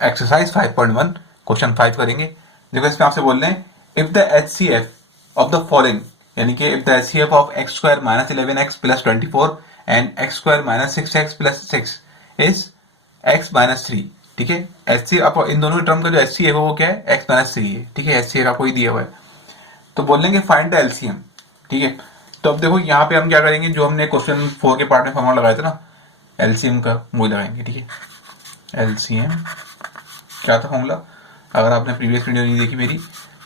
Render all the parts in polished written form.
Exercise 5.1 question 5 करेंगे। देखो इसमें आपसे बोल रहे हैं if the HCF of the following, यानी कि if the HCF of x square minus 11x plus 24 and x square minus 6x plus 6 is x minus 3। ठीक है, एचसीएफ इन दोनों टर्म का जो एचसीएफ है वो क्या है, x माइनस 3 है। ठीक है, एचसीएफ आपको ही दिया हुआ है, तो बोल लेंगे फाइंड द एलसीएम। ठीक है, तो अब देखो यहाँ पे हम क्या करेंगे, जो हमने क्वेश्चन 4 के पार्ट में फॉर्मूला लगाया था ना एलसीएम का, वो लगाएंगे। ठीक है, एलसीएम क्या था फॉर्मूला, अगर आपने प्रीवियस वीडियो नहीं देखी मेरी,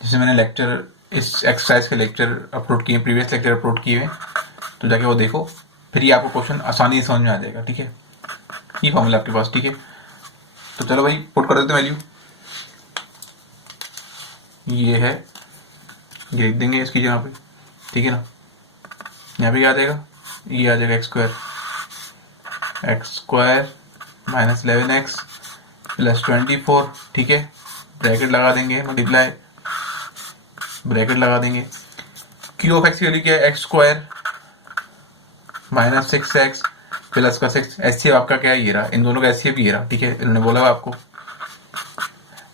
जिसमें मैंने लेक्चर इस एक्सरसाइज के लेक्चर अपलोड किए, प्रीवियस लेक्चर अपलोड किए हैं, तो जाके वो देखो, फिर ये आपको क्वेश्चन आसानी से समझ में आ जाएगा। ठीक है, ये फॉर्मूला आपके पास। ठीक है, तो चलो भाई पुट कर देते वैल्यू, ये है, ये लिख देंगे इसकी जगह पे। ठीक है ना, यहाँ पे क्या आ जाएगा, ये आ जाएगा x square minus 11x plus 24। ठीक है, ब्रैकेट लगा देंगे, मल्टीप्लाई ब्रैकेट लगा देंगे। क्यू ऑफ एक्स की वैल्यू क्या है, x square minus 6x plus का 6। एचसीएफ आपका क्या है, ये रहा, इन दोनों का एचसीएफ ये रहा। ठीक है, इन्होंने बोला हुआ आपको।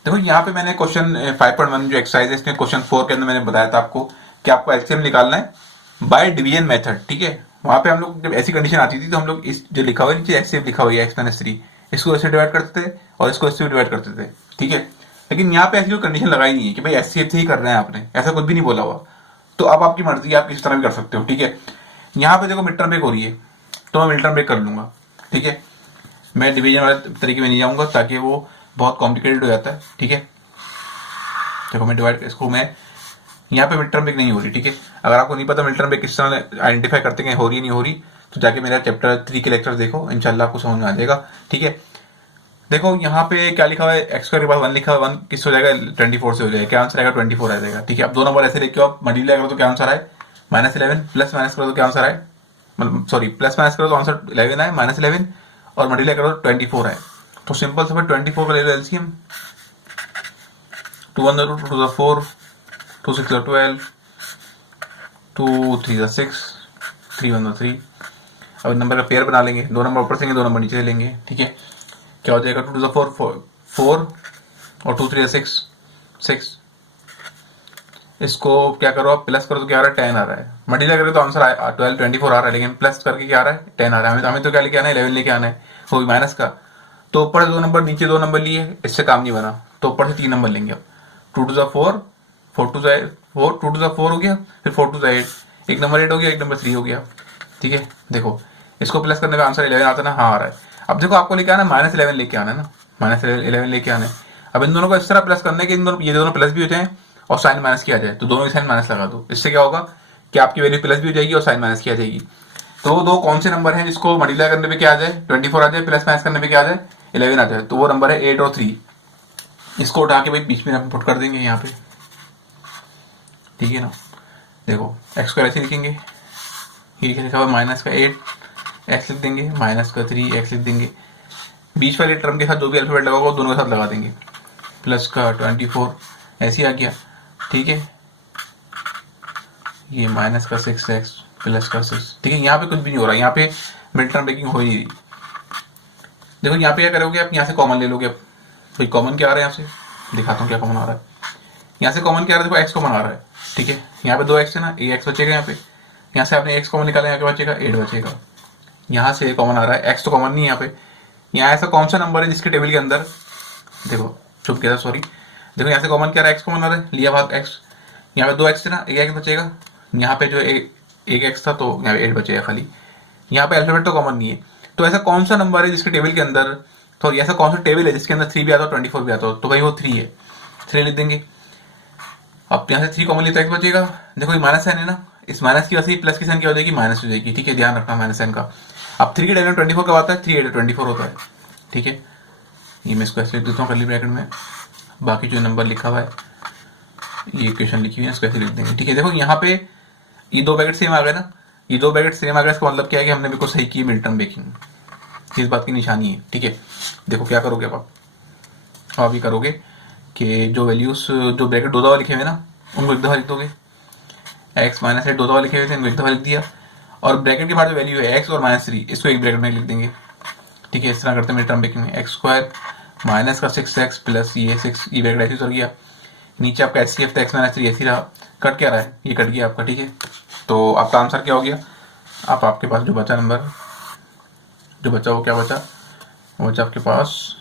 देखो यहाँ पे मैंने क्वेश्चन 5.1 जो एक्सरसाइज है, इसमें क्वेश्चन 4 के अंदर मैंने बताया था आपको कि आपको एलसीएम निकालना है बाय डिवीजन मेथड। ठीक है, वहां पे हम लोग जब ऐसी कंडीशन आती थी तो हम लोग इस जो लिखा हुआ है नीचे एचसीएफ लिखा हुआ है x माइनस 3, इसको ऐसे डिवाइड करते थे और इसको ऐसे डिवाइड करते थे। ठीक है, लेकिन यहाँ पे ऐसी कोई कंडीशन लगाई नहीं है कि भाई एचसीएफ से ही करना है आपने, ऐसा कुछ भी नहीं बोला हुआ। तो अब आपकी मर्जी, आप किस तरह भी कर सकते हो। ठीक है, यहाँ पे देखो मिड टर्म ब्रेक हो रही है, तो मैं मिड टर्म ब्रेक कर लूंगा। ठीक है, मैं डिवीजन वाले तरीके में नहीं जाऊंगा ताकि वो बहुत कॉम्प्लिकेटेड हो जाता है। ठीक है, देखो मैं डिवाइड, इसको मैं यहाँ पे मिड टर्म ब्रेक नहीं हो रही। ठीक है, अगर आपको नहीं पता मिड टर्म ब्रेक किस तरह आइडेंटिफाई करते हैं, हो रही है नहीं हो रही, तो जाके मेरा चैप्टर 3 के लेक्चर देखो, इंशाल्लाह आपको समझ में आ जाएगा। ठीक है, देखो यहाँ पे क्या लिखा हुआ है, एक्स स्क्वायर के बाद 1 लिखा हुआ है, 1 किस हो जाएगा, 24 से हो जाएगा। क्या आंसर आएगा, 24 आ जाएगा। ठीक है, अब दो नंबर ऐसे लेके आप मल्टीप्लाई करो तो क्या आंसर आए, माइनस 11, प्लस माइनस करो तो क्या आंसर आए, मतलब सॉरी प्लस माइनस करो तो आंसर 11 आए, माइनस 11 और मल्टीप्लाई करो तो 24 आए। तो सिंपल से 24 का ले लो एलसीएम, 2 1 2 2 4, 2 6 12, 2 3 6, 3 1 3। अब नंबर का पेयर बना लेंगे, दो नंबर ऊपर से लेंगे, दो नंबर नीचे से लेंगे। ठीक है, क्या हो जाएगा, 2 2 4 4 और 2 3 6 6। इसको क्या करो आप, प्लस करो तो क्या आ रहा है, 10 आ रहा है। मल्टीप्लाई करो तो आंसर 12 24 आ रहा है, लेकिन प्लस करके क्या आ रहा है, 10 आ रहा है। हमें तो क्या लेके आना है, 11 लेके आना है, वो भी माइनस का। तो ऊपर से 2 नंबर, नीचे 2 नंबर लिए, इससे काम नहीं बना, तो ऊपर से 3 नंबर लेंगे। अब 2 2 4, 4 2 4, 2 2 4 हो गया, फिर 4 2 8, एक नंबर 8 हो गया, एक नंबर 3 हो गया। ठीक है, देखो इसको प्लस करने का आंसर 11 आता ना, हाँ आ रहा है। अब देखो आपको लेके आना माइनस 11 लेके आना है ना, माइनस 11 लेके आना है। अब इन दोनों को इस तरह प्लस करने के, इन दोनों ये दोनों प्लस भी हो जाए और साइन माइनस किया जाए, तो दोनों की साइन माइनस लगा दो। इससे क्या होगा कि आपकी वैल्यू प्लस भी हो जाएगी और साइन माइनस किया जाएगी। तो वो दो कौन से नंबर हैं जिसको मल्टीप्लाई करने पे क्या आ जाए, 24 आ जाए, प्लस माइनस करने पे क्या आ जाए, 11 आ जाए, तो वो नंबर है 8 और 3। इसको उठा के भाई बीच में हम पुट कर देंगे यहाँ पे। ठीक है ना, देखो एक्स को ऐसे लिखेंगे, ये लिखा हुआ माइनस का 8 एक्स लिख देंगे, माइनस का 3 एक्स लिख देंगे, बीच वाले टर्म के साथ जो भी अल्फाबेट लगा होगा दोनों के साथ लगा देंगे, प्लस का 24 ऐसे आ गया। ठीक है, ये माइनस का 6x प्लस का 6। ठीक है, यहाँ पे कुछ भी नहीं हो रहा, यहाँ पे मिड टर्म ब्रेकिंग हो ही नहीं। देखो यहाँ पे क्या करोगे आप, यहाँ से कॉमन ले लोगे। अब भाई कॉमन क्या आ रहा है, यहाँ से दिखाता हूँ क्या कॉमन आ रहा है। यहाँ से कॉमन क्या आ रहा है, देखो एक्स कॉमन आ रहा है। ठीक है, यहाँ पे 2x है ना, एक एक्स बचेगा यहाँ पे, यहाँ से आपने एक्स कॉमन निकाला, यहाँ पे बचेगा 8 बचेगा। यहाँ से कॉमन आ रहा है, एक्स तो कॉमन नहीं है यहाँ पे। यहाँ ऐसा कौन सा नंबर है जिसके टेबल के अंदर, देखो चुप गया, सॉरी, देखो यहाँ से कॉमन क्या आ रहा है, एक्स कॉमन आ रहा है, लिया बात एक्स, यहाँ पे 2x थे ना, एक एक्स बचेगा, यहाँ पे जो एक एक्स था तो यहाँ पे 8 बचेगा खाली। यहाँ पे अल्फाबेट तो कॉमन नहीं है, तो ऐसा कौन सा नंबर है जिसके टेबल के अंदर, तो ऐसा कौन सा टेबल है जिसके अंदर 3 भी आता हो 24 भी आता हो, तो भाई वो 3 है, 3 लिख देंगे। अब यहाँ से 3 कॉमन लिया तो एक्स बचेगा। देखो ये माइनस साइन है ना, इस माइनस की वजह से प्लस की साइन क्या हो जाएगी, माइनस हो जाएगी। ठीक है, ध्यान रखना माइनस साइन का। अब 3 के टेबल में 24 कब आता है, 3 8 24 होता है। ठीक है, ये मैं इसको ऐसे लिख देता हूँ कर्ली ब्रैकेट में, बाकी जो नंबर लिखा हुआ है ये इक्वेशन लिखी हुई है इसको ऐसे लिख देंगे। ठीक है, देखो यहाँ पे ये 2 ब्रैकेट सेम आ गए ना, ये 2 ब्रैकेट सेम आ गए, इसका मतलब क्या है कि हमने बिल्कुल सही की मिड टर्म ब्रेकिंग, इस बात की निशानी है। ठीक है, देखो क्या करोगे अब आप ये करोगे कि जो वैल्यूज, जो ब्रैकेट 2 दफा लिखे हुए ना, उनको एक दफा लिख दोगे, एक्स माइनस 8 2 दफा लिखे हुए थे, इनको एक दफा लिख दिया, और ब्रैकेट के बाद जो वैल्यू है एक्स और माइनस 3, इसको एक ब्रैकेट में लिख देंगे। ठीक है, इस तरह करते हैं मिड टर्म ब्रेकिंग में, एक्स स्क्वायर माइनस का 6x प्लस ये 6, ये ब्रैकेट ऐसे उतर गया, नीचे आपका HCF था x माइनस 3 ऐसे रहा, कट क्या रहा है, ये कट गया आपका, ठीक है। तो आपका आंसर क्या हो गया, आप आपके पास जो बचा नंबर, जो बचा वो क्या बचा, वो बचा आपके पास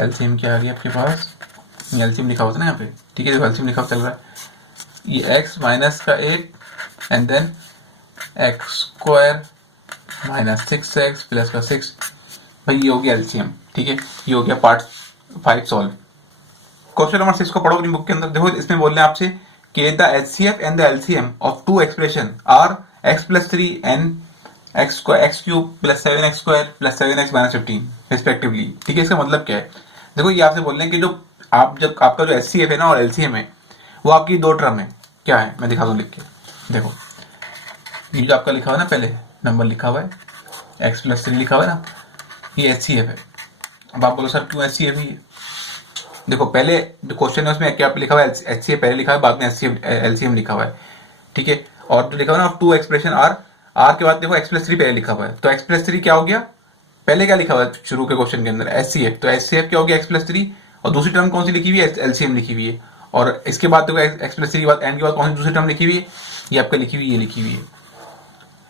एलसीएम क्या आ गया आपके पास, एलसीएम लिखा होता है ना यहाँ पे, ठीक है, जो एलसीएम लिखा चल रहा है, ये x माइनस का 8 and then x square minus 6x plus का 6, भाई ये हो गया एलसीएम, ठीक है, ये हो गया पार्ट 5 सॉल्व। क्वेश्चन नंबर 6 को पढ़ो अपनी बुक के अंदर, देखो इसमें बोल रहे हैं आपसे कि the HCF and the LCM of two expression are x plus 3 and x cube plus 7x square plus 7x minus 15 respectively, ठीक है। इसका मतलब क्या है, देखो ये आपसे बोल रहे हैं कि जो आप जब आपका जो एचसीएफ है ना और एलसीएम है वो आपकी दो टर्म है, क्या है मैं दिखा दूं लिख के, देखो ये जो आपका लिखा हुआ है ना, पहले नंबर लिखा हुआ है x प्लस 3 लिखा हुआ है ना, ये एचसीएफ है। अब आप बोलो सर क्यों एचसीएफ है, देखो पहले जो क्वेश्चन है उसमें क्या लिखा हुआ है, एचसीएफ पहले लिखा है, बाद में एलसीएम लिखा हुआ है, ठीक है। और जो लिखा हुआ है ना टू एक्सप्रेशन आर के बाद देखो x प्लस 3 पहले लिखा हुआ है, तो x प्लस 3 क्या हो गया, पहले क्या लिखा हुआ है शुरू के क्वेश्चन के अंदर एचसीएफ, तो एचसीएफ क्या हो गया x प्लस 3, और दूसरी टर्म कौन सी लिखी हुई है, एलसीएम लिखी हुई है। और इसके बाद देखो x प्लस 3 के बाद एन के बाद कौन सी दूसरी टर्म लिखी हुई है, ये आपका लिखी हुई, ये लिखी हुई है,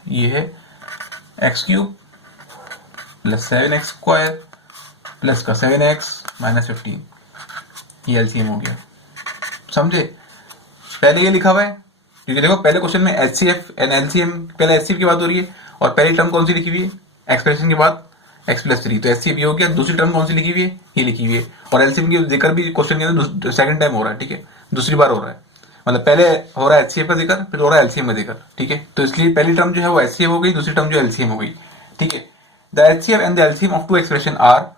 ये है x cube plus 7x square plus का 7x माइनस 15, ये एलसीएम हो गया, समझे। पहले ये लिखा हुआ है क्योंकि देखो पहले क्वेश्चन में एचसीएफ एंड एलसीएम, पहले एचसीएफ की बात हो रही है और पहली टर्म कौन सी लिखी हुई है एक्सप्रेशन के बाद x प्लस 3, तो एचसीएफ ये हो गया, दूसरी टर्म कौन सी लिखी हुई है, ये लिखी हुई है। और एलसीएम की जिक्र भी क्वेश्चन के अंदर सेकंड टाइम हो रहा है, ठीक है, दूसरी बार हो रहा है, मतलब पहले हो रहा है एचसीएफ का जिक्र, फिर हो रहा है एलसीएम का जिक्र, ठीक है। तो इसलिए पहली टर्म जो है वो एचसीएफ हो गई, दूसरी टर्म जो एलसीएम हो गई, ठीक है। The HCF and the LCM of two expression are,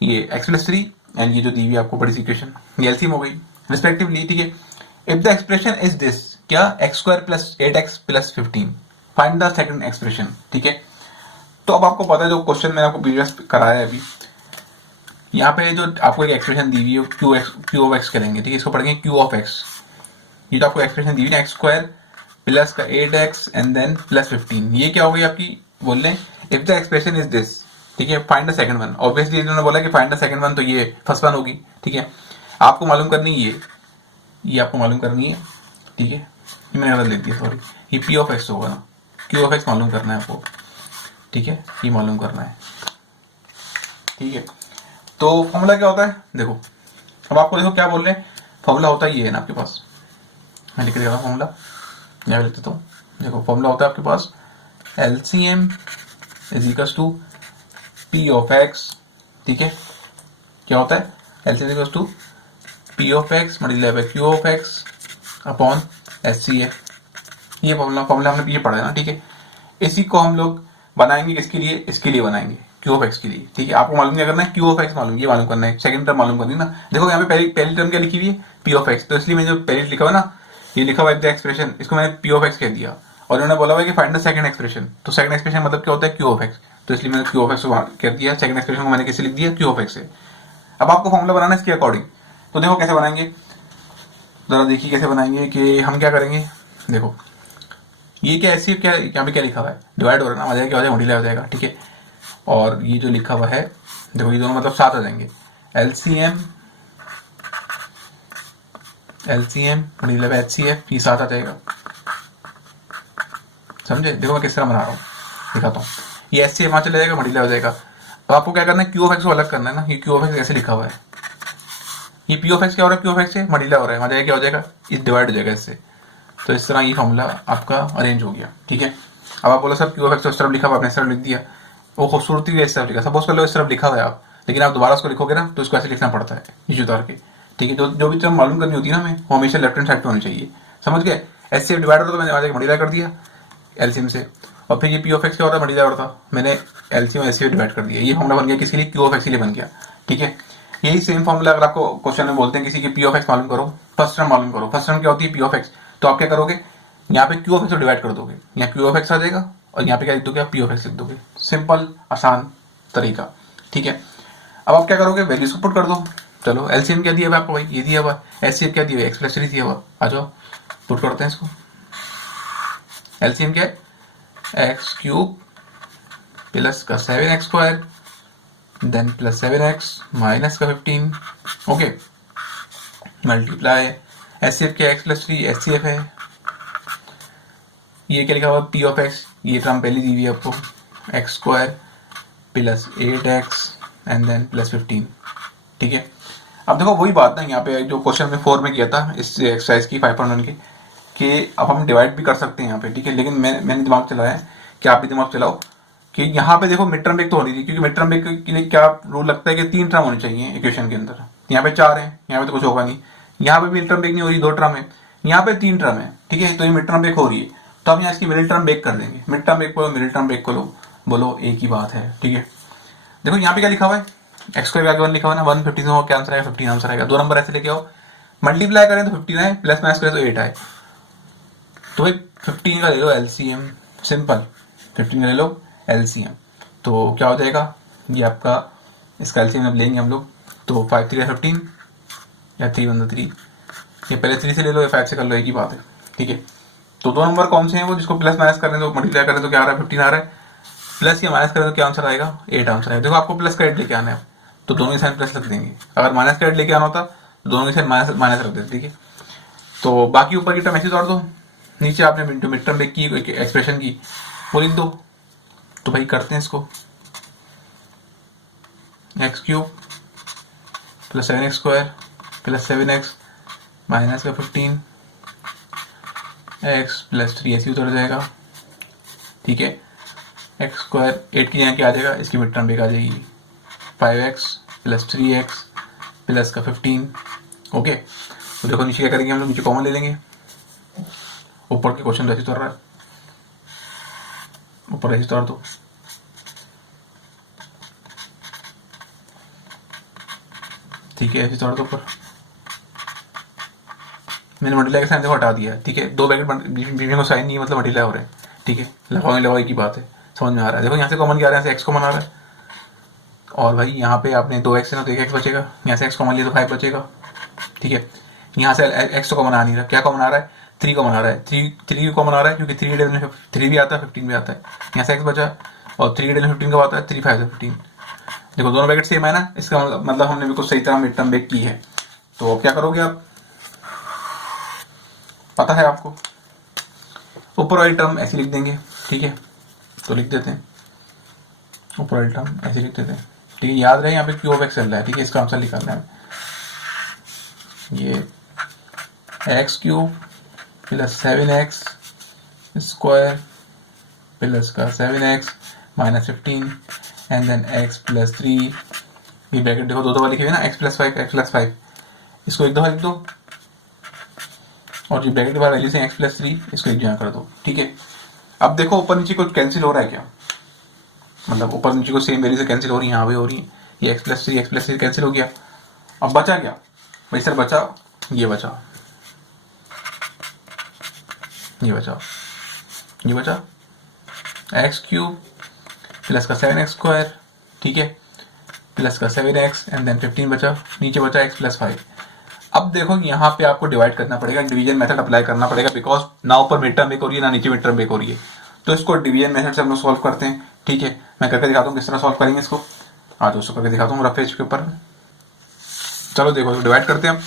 ये x प्लस 3 एंड ये जो दी हुई आपको बड़ी सी इक्वेशन, ये एलसीएम हो गई रिस्पेक्टिवली, ठीक है। If the expression is this, क्या x square plus 8x plus 15, find the second expression, ठीक है। तो अब आपको पता है जो क्वेश्चन मैंने आपको प्रीवियस कराया है अभी, यहाँ पे जो आपको एक एक्सप्रेशन दी हुई है क्यू ऑफ एक्स करेंगे, ठीक है, इसको पढ़ेंगे क्यू ऑफ एक्स, ये जो आपको एक्सप्रेशन दी हुई है एक्स स्क्वायर प्लस का 8x एंड देन प्लस 15, ये क्या हो गई आपकी, बोल रहे हैं if the expression is this, ठीक है, find the second one. Obviously इन्होंने बोला कि फाइंड द सेकंड वन, तो ये फर्स्ट वन होगी, ठीक है। आपको मालूम करनी ये आपको मालूम करनी है, ठीक है, ये मैंने गलत लिख दिया, सॉरी, ये पी ऑफ एक्स होगा ना, क्यू ऑफ एक्स मालूम करना है आपको, ठीक है, ये मालूम करना है, ठीक है। तो फॉर्मूला क्या होता है, देखो अब आपको देखो क्या बोल रहे हैं, फॉर्मूला होता है ये है ना आपके पास, मैं लिख देता हूँ फॉर्मूला, यहाँ लिख देता हूँ, देखो फॉर्मूला होता है आपके पास LCM is equals to P of x, ठीक है, क्या होता है LCM is equals to P of x multiply by Q of X upon HCF, ये फॉर्मूला हमने ये पढ़ा है ना, ठीक है। इसी को हम लोग बनाएंगे किसके लिए, इसके लिए बनाएंगे क्यू ऑफ एक्स के लिए, ठीक है। आपको मालूम क्या करना है, क्यू ऑफ एक्स मालूम, ये मालूम करना है, सेकंड टर्म मालूम करनी है ना। देखो यहाँ पे पहली टर्म क्या लिखी हुई है, पी ऑफ एक्स, तो इसलिए मैंने जो पहले लिखा हुआ ना, ये लिखा हुआ है एक्सप्रेशन, इसको मैंने पी ऑफ एक्स कह दिया, और उन्होंने बोला हुआ कि फाइंड द सेकंड एक्सप्रेशन, तो सेकंड एक्सप्रेशन मतलब क्या होता है, क्यू ऑफ एक्स, तो इसलिए मैंने क्यू ऑफ एक्स कह दिया, सेकंड एक्सप्रेशन को मैंने किससे लिख दिया, क्यू ऑफ एक्स से। अब आपको फॉर्मूला बनाना है इसके अकॉर्डिंग, तो देखो कैसे बनाएंगे, जरा देखिए कैसे बनाएंगे कि हम क्या करेंगे, देखो ये क्या ऐसी क्या यहाँ पे क्या लिखा हुआ है, डिवाइड हो रहा है ना, आ जाएगा क्या हो जाएगा, मल्टीप्लाई हो जाएगा, ठीक है। और ये जो लिखा हुआ है देखो ये दोनों मतलब साथ आ जाएंगे, एलसीएम मतलब एचसीएफ, ये साथ आ जाएगा, समझे। देखो मैं किस तरह बना रहा हूँ, दिखाता हूँ, ये एचसीएफ वहां चला जाएगा, मल्टीप्लाई हो जाएगा। अब आपको क्या करना है, क्यू ऑफ एक्स को अलग करना है ना, ये क्यू ऑफ एक्स ऐसे लिखा हुआ है, ये पी ऑफ एक्स क्या हो रहा है, क्यू ऑफ एक्स से मल्टीप्लाई हो रहा है, वहां जाएगा क्या हो जाएगा, ये डिवाइड हो जाएगा इससे, तो इस तरह ये फॉर्मूला आपका अरेंज हो गया, ठीक है। अब आप बोलो सर क्यू ऑफ एक्स इस तरफ लिखा हुआ, आपने इस तरफ लिख दिया, वो खूबसूरती है इस तरफ लिखा, सपोज कर लो इस तरफ लिखा हुआ है आप, लेकिन आप दोबारा उसको लिखोगे ना तो इसको ऐसे लिखना पड़ता है नीचे उतार के, ठीक है। जो भी टर्म मालूम करनी होती है ना हमें, वो हमेशा लेफ्ट हैंड साइड पे होनी चाहिए, समझ गए। एच सी एफ डिवाइड होता, मैंने आज मल्टीप्लाई कर दिया एलसीएम से, और फिर ये पी ऑफ एक्स क्या होता है, मल्टीप्लाई होता, मैंने LCM H C F divide कर दिया, ये फॉर्मूला बन गया किसके लिए, क्यू ऑफ एक्स के लिए बन गया, ठीक है। यही सेम फॉर्मूला अगर आपको क्वेश्चन में बोलते हैं किसी की पी ऑफ एक्स मालूम करो, फर्स्ट टर्म मालूम करो, फर्स्ट टर्म क्या होती है, पी ऑफ एक्स, तो आप क्या करोगे, यहाँ पे क्यू ऑफ एक्स को डिवाइड कर दोगे, यहाँ क्यू ऑफ एक्स आ जाएगा, और यहाँ पे क्या लिख दोगे, आप पी ऑफ एक्स लिख दोगे, सिंपल आसान तरीका, ठीक है। अब आप क्या करोगे, वैल्यूज को पुट कर दो, चलो एलसीएम क्या दिया हुआ आपको भाई, ये दिया हुआ, एचसीएफ क्या दिया हुआ, एक्स प्लस 3 दिया हुआ, आ जाओ पुट करते हैं इसको। एलसीएम क्या है, एक्स क्यूब प्लस का 7x square then plus 7x minus का 15, ओके, मल्टीप्लाई एचसीएफ क्या एक्स प्लस 3 एचसीएफ है, ये क्या लिखा हुआ पी ऑफ एक्स, ये टर्म पहले दी हुई है आपको, x square plus 8x and then plus 15, ठीक है। अब देखो वही बात ना, यहाँ पे जो क्वेश्चन में 4 में किया था इस एक्सरसाइज की 5.1 की, कि अब हम डिवाइड भी कर सकते हैं यहाँ पे, ठीक है, लेकिन मैंने दिमाग चलाया है कि आप भी दिमाग चलाओ कि यहाँ पे देखो मिड टर्म ब्रेक तो होनी थी, क्योंकि मिड टर्म ब्रेक के लिए क्या रूल लगता है कि 3 टर्म होनी चाहिए इक्वेशन के अंदर, यहाँ पे 4 है, यहाँ पे तो कुछ होगा नहीं, यहाँ पे मिड टर्म ब्रेक नहीं हो रही, 2 टर्म है, यहाँ पे 3 टर्म है, ठीक है, तो ये मिड टर्म ब्रेक हो रही है, तो हम यहाँ इसकी मिडिल टर्म ब्रेक कर देंगे, मिड टर्म ब्रेक बोलो मिडिल टर्म ब्रेक करो, बोलो एक ही बात है, ठीक है। देखो यहाँ पे क्या लिखा हुआ है, एक्स स्क्वायर का 1 लिखा हुआ है ना, 115 क्या आंसर आएगा, 15 आंसर आएगा, 2 नंबर ऐसे लेके आओ, मल्टीप्लाई करें तो 15 आए, प्लस माइनस करें तो 8 आए, तो भाई 15 का ले लो एलसीएम, सिंपल, 15 का ले लो एलसीएम, तो क्या हो जाएगा, ये आपका इसका एलसीएम अब लेंगे हम लोग, तो 5 3 15 या 3 1 3, ये पहले 3 से ले लो या 5 से कर लो, एक ही बात है, ठीक है। तो 2 नंबर कौन से हैं वो, जिसको प्लस माइनस करें तो मल्टीप्लाई करें तो क्या आ रहा है, 15 आ रहा है, प्लस या माइनस करें तो क्या आंसर आएगा, 8 आंसर आएगा। देखो आपको प्लस का 8 लेके आना है, तो दोनों के साइन प्लस रख देंगे, अगर माइनस का 8 लेके आना होता तो दोनों के साइन माइनस माइनस रख देते, ठीक है। तो बाकी ऊपर की टर्म ऐसे तोड़ दो, नीचे आपने मिड टर्म ब्रेक की एक्सप्रेशन की वो लिख दो, तो भाई करते हैं इसको, x cube plus 7x square plus 7x minus का 15 x प्लस 3 ऐसे उतर जाएगा, ठीक है, एक्स स्क्वायर 8 की यहाँ क्या आ जाएगा, इसकी मिड टर्म ब्रेक आ जाएगी 5x प्लस 3x प्लस का 15, ओके। तो देखो नीचे क्या करेंगे हम लोग, नीचे कॉमन ले लेंगे, ऊपर के क्वेश्चन ऐसे उतर रहा है, ऊपर ऐसे उतार दो, ठीक है, ऐसे उतार दो ऊपर, मैंने मल्टीप्लाई का साइन देखो हटा दिया, ठीक है, 2 ब्रैकेट बीच में साइन नहीं मतलब मल्टीप्लाई हो रहा है, ठीक है, लगाओ की बात है, समझ में आ रहा है। देखो यहाँ से कॉमन क्या आ रहा है, एक्स कॉमन आ रहा है, और भाई यहाँ पे आपने 2x है ना तो 1x बचेगा, यहाँ से x कॉमन लिया तो 5 बचेगा, ठीक है, यहाँ से x तो कॉमन आ नहीं रहा, क्या कॉमन आ रहा है, 3 कॉमन आ रहा है, 3 कॉमन आ रहा है, क्योंकि 3 के में 3 भी आता है 15 भी आता है, यहाँ से x बचा, और 3 के में 15 का आता है, 3 5 से 15, देखो दोनों ब्रैकेट सेम है ना, इसका मतलब हमने बिल्कुल सही तरह मिड टर्म ब्रेक की है। तो क्या करोगे आप, पता है आपको, ऊपर वाली टर्म ऐसे लिख देंगे, ठीक है, तो लिख देते हैं ऊपर वाली टर्म ऐसे लिख देते हैं, ठीक है, याद रहे यहाँ पे क्यू ऑफ एक्स चल रहा है, ठीक है, इसका आंसर निकालना है, ये x cube plus 7x square plus का 7x minus 15 and then x plus 3, ये ब्रैकेट देखो 2 दफा लिखे हुए ना, x प्लस 5, इसको एक दफा लिख दो, और ये ब्रैकेट के बाद वैल्यू से x प्लस 3, इसको एक जगह कर दो, ठीक है। अब देखो ऊपर नीचे कुछ कैंसिल हो रहा है क्या, मतलब ऊपर नीचे को सेम वैल्यू से कैंसिल हो रही है, यहाँ भी हो रही है, ये x प्लस 3 कैंसिल हो गया, अब बचा क्या भाई सर, बचा ये बचा, ये बचा एक्स क्यूब प्लस का 7x स्क्वायर, ठीक है, प्लस का 7x एंड देन 15 बचा, नीचे बचा x प्लस 5। अब देखो यहाँ पे आपको डिवाइड करना पड़ेगा, डिवीजन मेथड अप्लाई करना पड़ेगा, बिकॉज ना ऊपर मिड टर्म ब्रेक हो रही है ना नीचे मिड टर्म ब्रेक हो रही है, तो इसको डिवीजन मेथड से हम लोग सॉल्व करते हैं, ठीक है, मैं करके दिखाता हूँ किस तरह सॉल्व करेंगे इसको, आज दोस्तों करके दिखाता हूँ रफ पेज के ऊपर। चलो देखो डिवाइड करते हैं हम,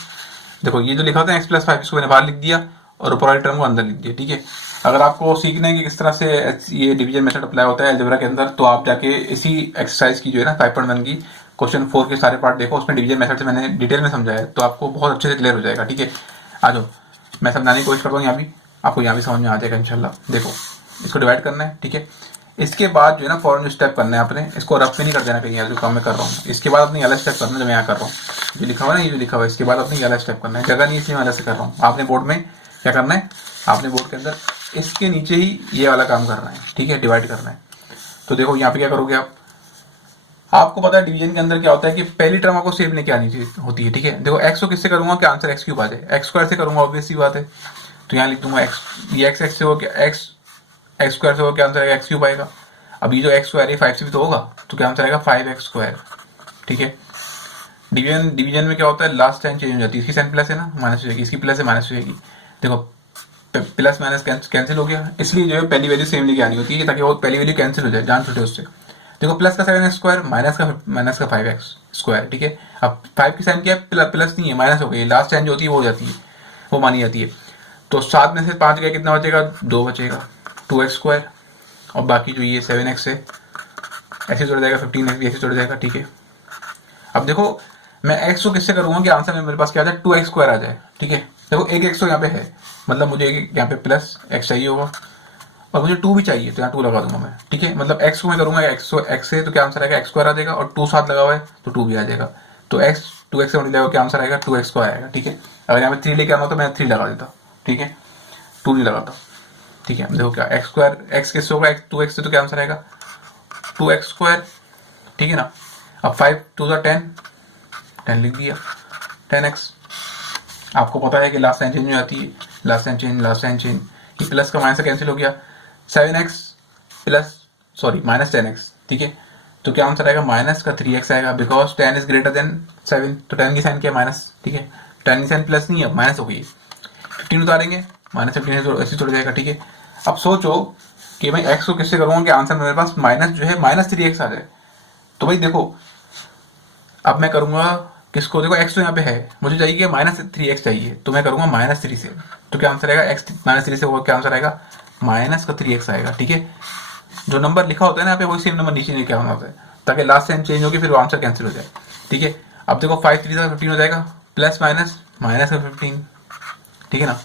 देखो ये जो लिखा होता है x प्लस 5, इसको मैंने बाहर लिख दिया और ऊपर वाली टर्म को अंदर लिख दिया, ठीक है। अगर आपको सीखना है कि किस तरह से ये डिवीजन मेथड अप्लाई होता है अलजेब्रा के अंदर, तो आप जाके इसी एक्सरसाइज की जो है ना 5.1 की क्वेश्चन 4 के सारे पार्ट देखो, उसमें डिवीजन मेथड से मैंने डिटेल में समझाया है, तो आपको बहुत अच्छे से क्लियर हो जाएगा, ठीक है। आ जाओ मैं समझाने की कोशिश करता हूँ, यहाँ भी आपको यहाँ भी समझ में आ जाएगा इंशाल्लाह। देखो इसको डिवाइड करना है, ठीक है, इसके बाद जो है ना फॉरन जो स्टेप करना है आपने, इसको रफ में नहीं कर देना कहीं यार, जो काम मैं कर रहा हूँ, इसके बाद अपनी अलग स्टेप करना है जो मैं यहाँ कर रहा हूँ, जो लिखा हुआ है ना, ये जो लिखा हुआ है, इसके बाद अपनी अलग स्टेप करना है, जगह नहीं इसलिए मैं अलग से कर रहा हूँ। आपने बोर्ड में क्या करना है, आपने बोर्ड के अंदर इसके नीचे ही ये वाला काम करना है, ठीक है, डिवाइड करना है। तो देखो यहाँ पे क्या करोगे आप, आपको पता है डिवीजन के अंदर क्या होता है कि पहली टर्म आपको सेव लेके आनी होती है, ठीक है। देखो एक्स को किससे करूंगा कि आंसर एक्स क्यूब आ जाए, एक्स स्क्वायर से करूंगा ऑब्वियस सी बात है, तो यहाँ लिख दूंगा एक्स, ये एक्स से हो क्या एक्स स्क्वायर से हो क्या आंसर आएगा एक्स क्यूब आएगा। अब ये जो एक्स स्क्वायर है 5 से भी तो होगा, तो क्या आंसर आएगा 5x स्क्वायर, ठीक है। डिवीजन में क्या होता है, लास्ट साइन चेंज हो जाती है, इसकी साइन प्लस है ना माइनस हो जाएगी, इसकी प्लस है माइनस हो जाएगी। देखो प्लस माइनस कैंसिल हो गया, इसलिए जो है पहली वैल्यू सेम लेके आनी होती है ताकि वो पहली वैल्यू कैंसिल हो जाए, जान छूटे उससे। देखो प्लस का 7x² माइनस का 5x², ठीक है। अब 5 की साइन क्या है, प्लस नहीं है, माइनस हो गई, लास्ट साइन जो होती है वो हो जाती है, वो मानी जाती है। तो 7 में से 5 गया, कितना बचेगा, 2 बचेगा, 2x², और बाकी जो ये 7x है ऐसे जुड़ जाएगा, 15x भी ऐसे जुड़ जाएगा, ठीक है। अब देखो मैं x को किससे करूंगा कि आंसर में मेरे पास क्या आ जाए, 2x² आ जाए, ठीक है। देखो एक x तो यहाँ पे है, मतलब मुझे यहाँ पे प्लस x चाहिए होगा, और मुझे 2 भी चाहिए, तो यहाँ 2 लगा दूंगा मैं, ठीक है। मतलब x को मैं करूंगा x से, तो क्या आंसर आएगा, x² आ जाएगा, और 2 साथ लगा हुआ है तो 2 भी आ जाएगा, तो x 2x से मल्टीप्लाई क्या आंसर आएगा, 2x² आएगा, ठीक है। अगर यहाँ पे 3 लेके आना तो मैं 3 लगा देता, ठीक है, 2 नहीं लगाता, ठीक है। देखो क्या x², x किससे होगा, 2x से, तो क्या आंसर आएगा 2x², ठीक है ना। अब 5 2 10 लिख दिया, 10x। आपको पता है कि लास्ट साइन चेंज हो जाती है, लास्ट साइन चेंज, ये प्लस का माइनस कैंसिल हो गया, 7x plus sorry minus 10x, ठीक है। तो क्या आंसर आएगा, माइनस का 3x आएगा, बिकॉज 10 इज ग्रेटर देन 7, तो 10 की साइन क्या है, माइनस, ठीक है। 10 की साइन प्लस नहीं है, माइनस हो गई, 15 उतारेंगे, -15 ऐसे जुड़ जाएगा, ठीक है। अब सोचो कि मैं x को किससे करूँगा कि आंसर मेरे पास माइनस जो है -3x आ जाए। तो भाई देखो अब मैं करूँगा किसको, देखो x तो यहाँ पे है, मुझे चाहिए कि -3x चाहिए, तो मैं करूँगा -3 से, तो क्या आंसर आएगा, x -3 से होगा, क्या आंसर आएगा, -3x आएगा, ठीक है। जो नंबर लिखा होता है ना यहाँ पे वही सेम नंबर नीचे लेके आना होता है, ताकि लास्ट टाइम चेंज होगी फिर वो आंसर कैंसिल हो जाए, ठीक है। अब देखो 5 3 15 हो जाएगा, प्लस माइनस माइनस का 15, ठीक है ना।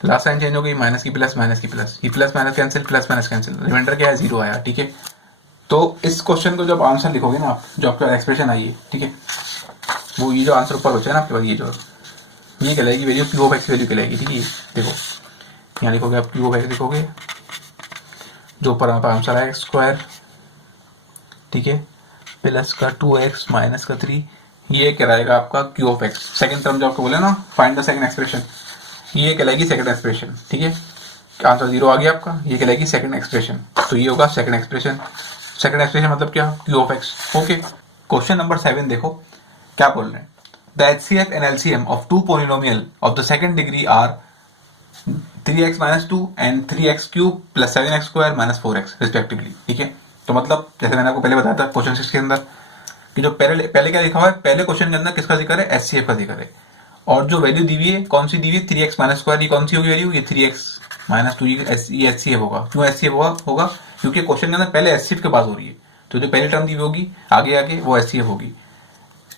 लास्ट टाइम चेंज हो गई, माइनस की प्लस, ये plus minus cancel, plus minus cancel, remainder क्या है, 0 आया, ठीक है। तो इस क्वेश्चन को जब आंसर लिखोगे ना आप, जो आपका एक्सप्रेशन आई है, ठीक है, वो ये जो आंसर ऊपर बचा है ना आपके पास, ये कहलाएगी value, Q of X value कहलाएगी, ठीक है। देखो यहाँ लिखोगे आप, क्यू ऑफ एक्स लिखोगे, जो ऊपर आपका आंसर आएगा स्क्वायर, ठीक है, प्लस का 2x माइनस का 3, ये कहलाएगा आपका Q of x. Second term जो आपको बोले ना, फाइंड द सेकंड एक्सप्रेशन, ये कहलाएगी सेकंड एक्सप्रेशन, ठीक है। आंसर 0 आ गया आपका, ये कहलाएगी सेकंड एक्सप्रेशन, तो ये होगा सेकंड एक्सप्रेशन। सेकंड एक्सप्रेशन मतलब क्या, Q of x, okay. Question number 7 देखो क्या बोल रहे हैं, the HCF and LCM of two polynomial of the second degree are 3x minus 2 and 3x cube plus 7x square minus 4x respectively, ठीक है। तो मतलब जैसे मैंने आपको पहले बताया था क्वेश्चन 6 के अंदर कि जो पहले क्या लिखा हुआ है, पहले क्वेश्चन के अंदर किसका जिक्र है, HCF का जिक्र है, और जो वैल्यू दी हुई है कौन सी दी हुई है, 3x माइनस स्क्वायर, ये कौन सी होगी वैल्यू, ये 3x माइनस 2, ये HCF होगा। क्यों HCF होगा, क्योंकि क्वेश्चन के अंदर पहले HCF की बात हो रही है, तो जो पहली टर्म दी हुई होगी आगे वो HCF होगी,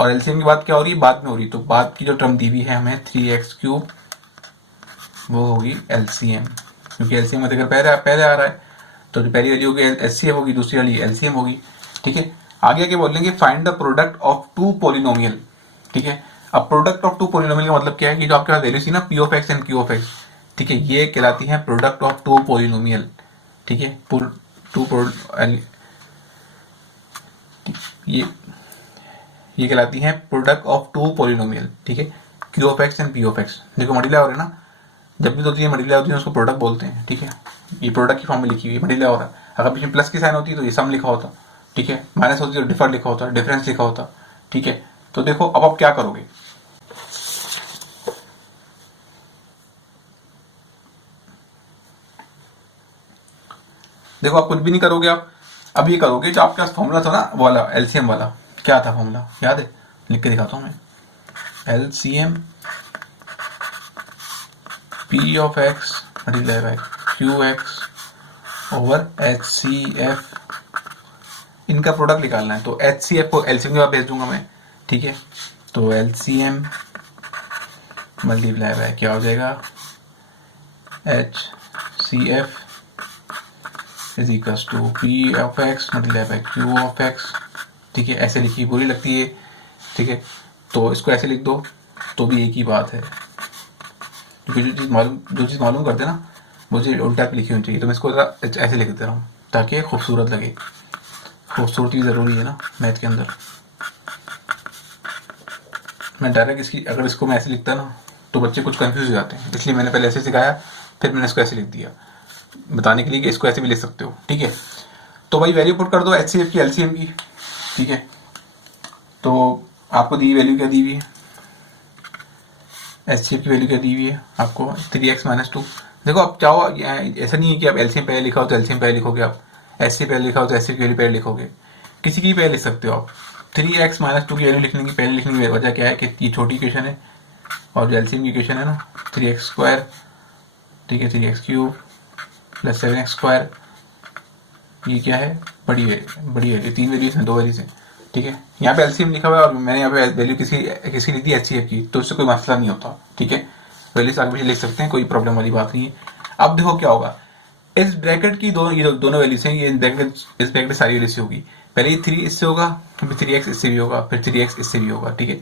और एलसीएम की बात क्या हो रही है, बाद में हो रही है, तो बाद की जो टर्म दी हुई है हमें 3x क्यूब, वो होगी एलसीएम, क्योंकि एलसीएम का जिक्र पहले आ रहा है, तो जो पहली वैल्यू होगी एचसीएफ होगी, दूसरी वाली एलसीएम होगी, ठीक है। आगे आगे बोलेंगे find the product of two polynomial, ठीक है। अब प्रोडक्ट ऑफ टू पॉलिनोमियल का मतलब क्या है कि जो आपके पास वैल्यू थी ना, P of x and Q of x, ठीक है, ये कहलाती है प्रोडक्ट ऑफ टू पॉलिनोमियल, ठीक है। ये कहलाती है प्रोडक्ट ऑफ टू पॉलिनोमियल, ठीक है, Q of x and P of x. देखो मल्टीप्लाई हो रहा है ना, जब भी दो चीजें मल्टीप्लाई होती है उसको प्रोडक्ट बोलते हैं, ठीक है। ये प्रोडक्ट की फॉर्म में लिखी हुई है, मल्टीप्लाई हो रहा है, अगर पीछे प्लस की साइन होती तो ये सम लिखा होता, ठीक है, माइनस होती तो डिफर लिखा होता, डिफरेंस लिखा होता, ठीक है। तो देखो अब आप क्या करोगे, देखो आप कुछ भी नहीं करोगे, आप अब ये करोगे, जो आपके पास फॉर्मूला था ना वाला एलसीएम वाला, क्या था फॉर्मूला याद है, लिख के दिखाता हूं मैं, LCM P of x multiply by Q x over H C F, इनका प्रोडक्ट निकालना है, तो एच सी एफ को एलसीएम के बाद भेज दूंगा मैं, ठीक है। तो एलसीएम मल्टीप्लाई बाय क्या हो जाएगा, H C F is equals to P of x multiply by Q of x, ठीक है। ऐसे लिखी बुरी लगती है, ठीक है, तो इसको ऐसे लिख दो तो भी एक ही बात है, क्योंकि जो चीज़ मालूम करते हैं ना वो चीज़ उल्टा पे लिखी होनी चाहिए, तो मैं इसको ऐसे लिख दे रहा हूँ ताकि खूबसूरत लगे, खूबसूरती ज़रूरी है ना मैथ के अंदर। मैं डायरेक्ट अगर इसको मैं ऐसे लिखता ना तो बच्चे कुछ कंफ्यूज हो जाते हैं, इसलिए मैंने पहले ऐसे सिखाया, फिर मैंने इसको ऐसे लिख दिया बताने के लिए कि इसको ऐसे भी लिख सकते हो, ठीक है। तो भाई वैल्यू पुट कर दो एचसीएफ की एलसीएम की, ठीक है। तो आपको दी वैल्यू क्या दी हुई है, एचसीएफ की वैल्यू क्या दी हुई है आपको, 3x माइनस 2। देखो आप चाहो ऐसा नहीं है कि आप एलसीएम पहले लिखा हो तो एलसीएम पहले लिखोगे, आप एचसीएफ पहले लिखा हो तो एचसीएफ की वैल्यू पहले लिखोगे, किसी की पहले लिख सकते हो आप। 3x माइनस 2 की वैल्यू लिखने की पहले लिखने की वजह क्या है कि ये छोटी इक्वेशन है और जो एलसीएम की इक्वेशन है ना 3x स्क्वायर, ठीक है, 3x cube plus 7x square, ये क्या है, बड़ी वैल्यू, 3 वैल्यूज हैं, 2 वैल्यूज हैं, ठीक है। यहाँ पे एलसीएम लिखा हुआ है और मैंने यहाँ पे वैल्यू किसी लिख दी एचसीएफ की, तो उससे कोई मसला नहीं होता, ठीक है। वैल्यूज आगे पीछे लिख सकते हैं, कोई प्रॉब्लम वाली बात नहीं है। अब देखो क्या होगा, इस ब्रैकेट की ये दोनों वैल्यूज हैं, इस ब्रैकेट सारी वैल्यू से होगी। पहले ये 3 इससे होगा, फिर 3x इससे भी होगा, फिर 3x इससे भी होगा, ठीक है।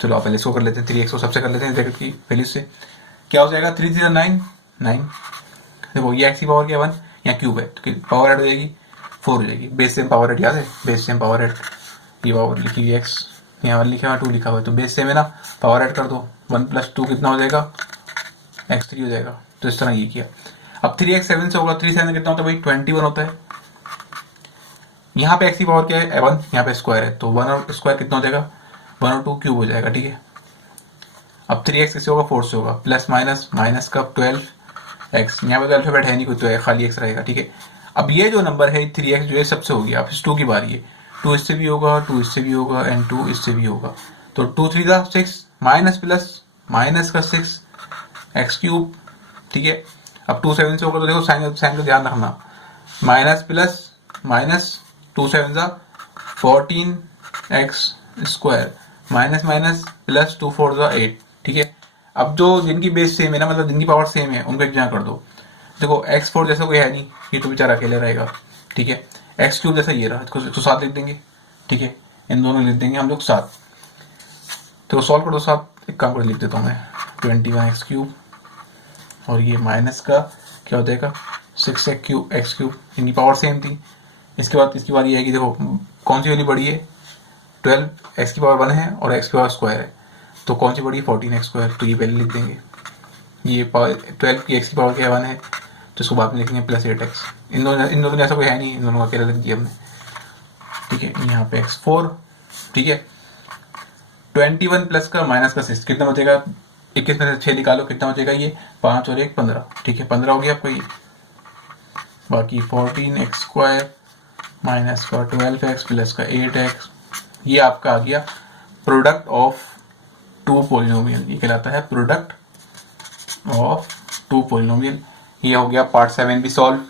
चलो आप पहले इसको कर लेते हैं, 3x को सबसे कर लेते हैं ब्रैकेट की वैल्यू से। क्या हो जाएगा, 3 0 9 9, देखो ये x की पावर क्या 1, यहाँ क्यूब है तो पावर ऐड हो जाएगी 4 हो जाएगी। बेस सेम पावर ऐड याद है, बेस सेम पावर ऐड, ये पावर लिखी हुई x, यहाँ लिखा हुआ 2 लिखा हुआ है, तो बेस सेम है ना, पावर ऐड कर दो, 1 + 2 कितना हो जाएगा, x3 हो जाएगा। तो इस तरह ये किया। अब 3x 7 से होगा, 3 7 कितना होता है भाई, 21 होता है। यहाँ पे x की पावर क्या है 1, यहाँ पे स्क्वायर है, तो 1 और स्क्वायर कितना हो जाएगा, 1 और 2 क्यूब हो जाएगा, ठीक है। अब 3x किससे होगा, 4 से होगा, प्लस माइनस माइनस का 12x, यहाँ पे तो अल्फाबेट है नहीं कुछ, तो है खाली x रहेगा, ठीक है। अब ये जो नंबर है 3x जो है सबसे हो गया, अब इस 2 की बारी है, 2 इससे भी होगा, 2 इससे भी होगा एंड 2 इससे भी होगा, तो 2 3 का 6 माइनस प्लस माइनस का 6 x क्यूब, ठीक है। अब 2 7 से होगा, तो देखो साइन का ध्यान रखना, माइनस प्लस माइनस 2 7 का 14x square minus minus plus 2 4 का 8, ठीक है। अब जो जिनकी बेस सेम है ना, मतलब जिनकी पावर सेम है, उनको एक जगह कर दो। देखो x4 जैसा कोई है नहीं, ये तो बेचारा अकेले रहेगा, ठीक है। x क्यूब जैसा ये रहा, इसको 7 लिख देंगे, ठीक है। इन दोनों लिख देंगे हम लोग 7, तो सॉल्व कर दो 7, एक काम कर लिख देता हूँ मैं 21x क्यूब, और ये माइनस का क्या हो जाएगा 6x क्यूब, इनकी पावर सेम थी। इसके बाद इसकी बात ये है कि देखो कौन सी वैल्यू बड़ी है, 12 x की पावर 1 है और x की पावर स्क्वायर है, तो कौन सी बड़ी है 14x स्क्वायर, तो ये पहले लिख देंगे। ये 12 की x की पावर क्या 1 है, तो इसको बाद में लिखेंगे प्लस 8x। इन दोनों जैसा कोई है नहीं, इन दोनों का अकेला लिख दिया हमने, ठीक है। यहाँ पे x4, ठीक है। 21 प्लस का माइनस का 6 कितना बचेगा, 21 में से 6 निकालो, कितना बचेगा, ये 5 और 1 15, ठीक है, 15 हो गया आपका ये। बाकी 14x स्क्वायर माइनस का 12x प्लस का 8x, ये आपका आ गया प्रोडक्ट ऑफ 2 पॉलिनोमियल, ये कहलाता है प्रोडक्ट ऑफ 2 पॉलिनोमियल। ये हो गया पार्ट 7 भी सॉल्व।